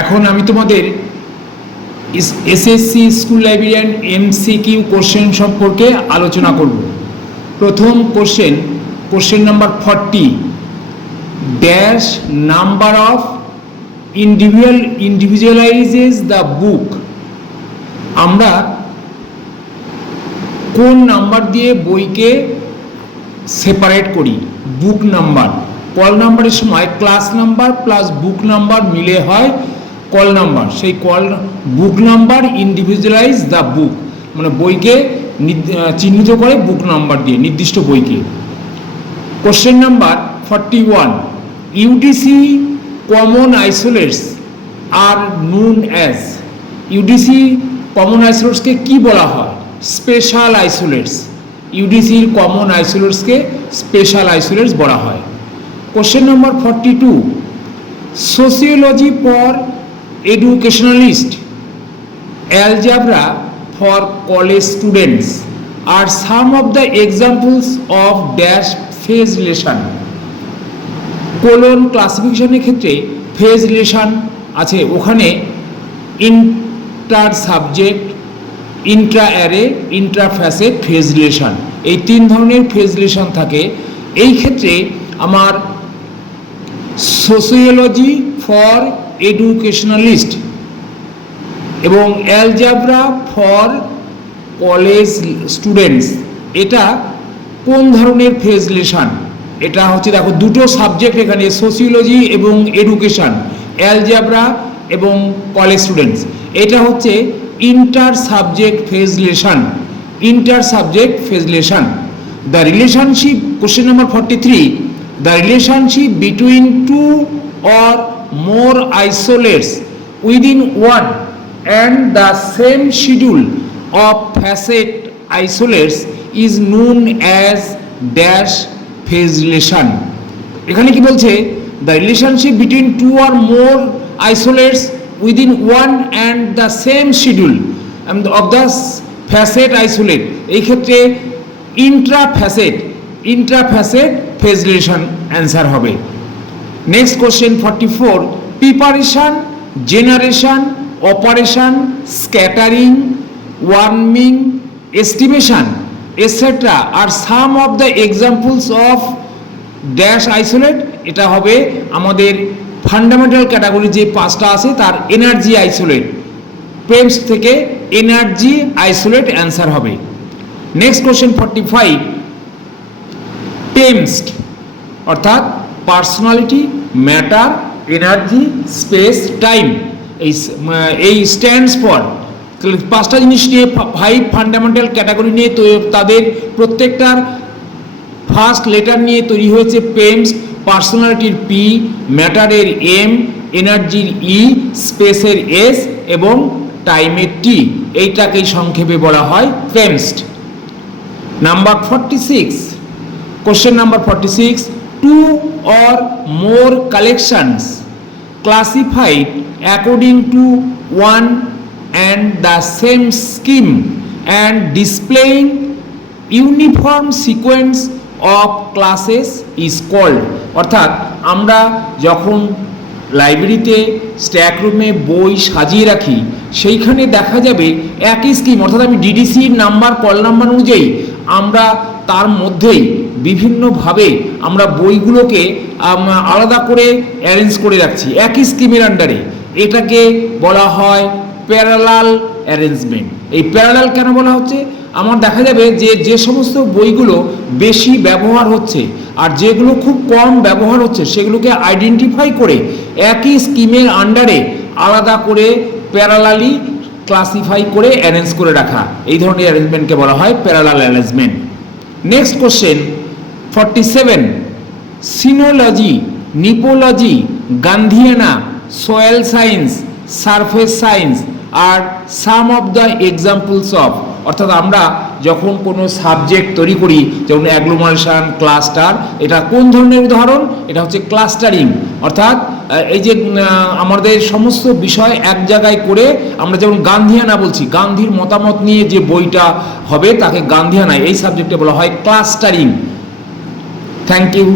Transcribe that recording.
এখন আমি তোমাদের SSC school librarian MCQ question সম্পর্কে আলোচনা করব। প্রথম question number 40, dash number of individualises the book. আমরা কোন নাম্বার দিয়ে বইকে সেপারেট করি? বুক নাম্বার। কল নাম্বারের সময় class number plus book number মিলে হয় কল নাম্বার। সেই book number individualise the book, মানে বইকে চিহ্নিত করে বুক নাম্বার দিয়ে, নির্দিষ্ট বইকে। Question number 41, UDC common isolates are known as. UDC common আইসোলেটসকে কি বলা হয়? Special isolates. ইউডিসির কমন আইসোলেটসকে স্পেশাল আইসোলেটস বলা হয়। Question number 42, sociology for educationalist, algebra for college students are some of the examples of dash phase relation. Colon ক্লাসিফিকেশনের ক্ষেত্রে phase relation আছে, ওখানে inter subject, Intra array, Intra facet phase relation, এই তিন ধরনের phase relation থাকে। এই ক্ষেত্রে আমার সোসিওলজি ফর এডুকেশনালিস্ট এবং অ্যালজেব্রা ফর কলেজ স্টুডেন্টস, এটা কোন ধরনের ফেজ রিলেশন? এটা হচ্ছে, দেখো দুটো সাবজেক্ট এখানে, সোসিওলজি এবং এডুকেশন, অ্যালজেব্রা এবং কলেজ স্টুডেন্টস, এটা হচ্ছে inter subject phase relation. Inter subject phase relation. The relationship, question number 43, the relationship between two or more isolates within one and the same schedule of facet isolates is known as dash phase relation. এখানে কি বলছে? the relationship between two or more isolates within one and the same schedule of the facet isolate, এই ক্ষেত্রে intrafacet phase relation answer হবে। Next question 44, preparation, generation, operation, scattering, warming, estimation etcetera are some of the examples of dash isolate. এটা হবে আমাদের fundamental category যে পাঁচটা আছে তার এনার্জি আইসোলেট। পেমস থেকে এনার্জি আইসোলেট অ্যান্সার হবে। নেক্সট কোশ্চেন 45, টেমসড অর্থাৎ personality, matter, energy, space, time, এই স্ট্যান্ডস ফর পাঁচটা জিনিস নিয়ে, 5 ফান্ডামেন্টাল ক্যাটাগরি নিয়ে তাদের প্রত্যেকটার ফার্স্ট লেটার নিয়ে তৈরি হয়েছে পেমস। পার্সোনালিটির পি, ম্যাটারের এম, এনার্জির ই, স্পেসের এস এবং টাইমের টি, এইটাকেই সংক্ষেপে বলা হয় PMEST. Number 46, question number 46, two or more collections classified according to one and the same scheme and displaying uniform sequence of classes is called. অর্থাৎ আমরা যখন লাইব্রেরিতে স্ট্যাক রুমে বই সাজিয়ে রাখি, সেইখানে দেখা যাবে একই স্কিম, অর্থাৎ আমি ডিডিসির নাম্বার, কল নাম্বার অনুযায়ী আমরা তার মধ্যেই বিভিন্নভাবে আমরা বইগুলোকে আলাদা করে অ্যারেঞ্জ করে রাখছি একই স্কিমের আন্ডারে। এটাকে বলা হয় প্যারালাল অ্যারেঞ্জমেন্ট। এই প্যারালাল কেন বলা হচ্ছে? আমার দেখা যাবে যে সমস্ত বইগুলো বেশি ব্যবহার হচ্ছে আর যেগুলো খুব কম ব্যবহার হচ্ছে সেগুলোকে আইডেন্টিফাই করে একই স্কিমের আন্ডারে আলাদা করে প্যারালালি ক্লাসিফাই করে অ্যারেঞ্জ করে রাখা, এই ধরনের অ্যারেঞ্জমেন্টকে বলা হয় parallel arrangement. Next question 47, sinology, নিপোলজি, Gandhiana, soil science, surface science are some of the examples of. অর্থাৎ আমরা যখন কোনো সাবজেক্ট তৈরি করি, যেমন অ্যাগ্লোমারেশন, ক্লাস্টার, এটা কোন ধরনের উদাহরণ? এটা হচ্ছে ক্লাস্টারিং। অর্থাৎ এই যে আমাদের সমস্ত বিষয় এক জায়গায় করে আমরা যেমন গান্ধিয়ানা বলছি, গান্ধীর মতামত নিয়ে যে বইটা হবে তাকে গান্ধিয়ানা, এই সাবজেক্টে বলা হয় ক্লাস্টারিং। Thank you.